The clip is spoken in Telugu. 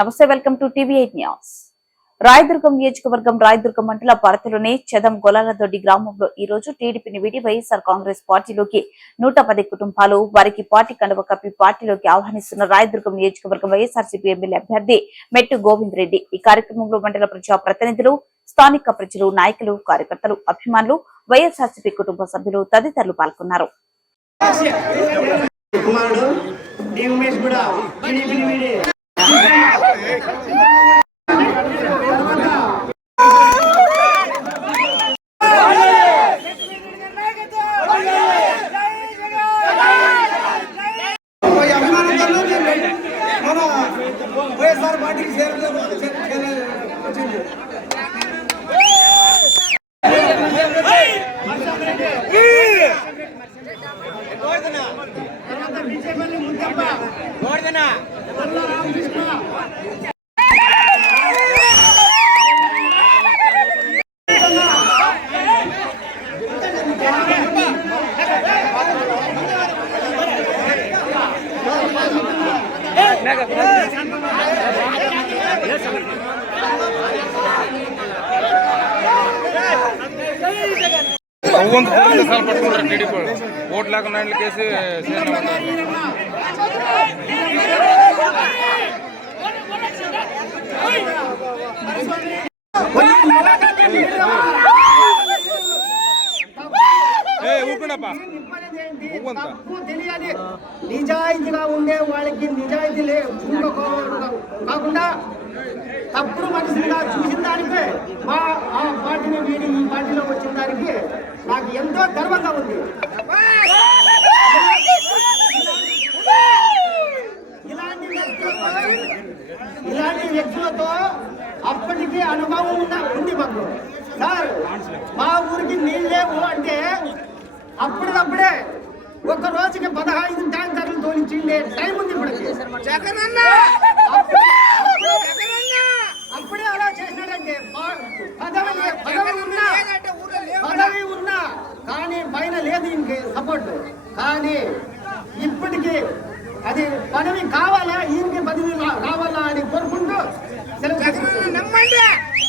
నమస్తే, వెల్కమ్ టు టీవీ8 న్యూస్. రాయదుర్గం నియోజకవర్గం రాయదుర్గం మండల పరిధిలోని చెదం గొలాలదొడ్డి గ్రామంలో ఈ రోజు టీడీపీని వీడి వైఎస్ఆర్ కాంగ్రెస్ పార్టీలోకి 110 కుటుంబాలు వారికి పార్టీ కండువ కప్పి పార్టీలోకి ఆహ్వానిస్తున్న రాయదుర్గం నియోజకవర్గం వైఎస్ఆర్సీపీ ఎమ్మెల్యే అభ్యర్థి మెట్టు గోవింద్ రెడ్డి. ఈ కార్యక్రమంలో మండల ప్రజా ప్రతినిధులు, స్థానిక ప్రజలు, నాయకులు, కార్యకర్తలు, అభిమానులు, వైఎస్ఆర్సీపీ కుటుంబ సభ్యులు తదితరులు పాల్గొన్నారు. ఓట్ లేకుండా కేసు నిజాయితీగా ఉండే వాళ్ళకి నిజాయితీ కాకుండా తప్పుడు మనిషిగా చూసిన దానికి మా ఆ పార్టీని వీడి ఈ పార్టీలో వచ్చిన దానికి నాకు ఎంతో గర్వంగా ఉంది. ఇలాంటి వ్యక్తులతో అప్పటికి అనుభవం ఉంది మాకు. సార్, మా ఊరికి నీళ్ళు లేవు అంటే అప్పటికప్పుడే ఒక రోజుకి 15 ట్యాంకర్లు తోలించిండే టైం ఉంది. అప్పుడే అలా చేసినాడంటే పదవి ఉన్నా కానీ పైన లేదు ఇంకే సపోర్ట్. కానీ ఇప్పటికీ అది పదవి కావాలా, ఈయనకి పదవి రావాలా అని కోరుకుంటూ సెలవు.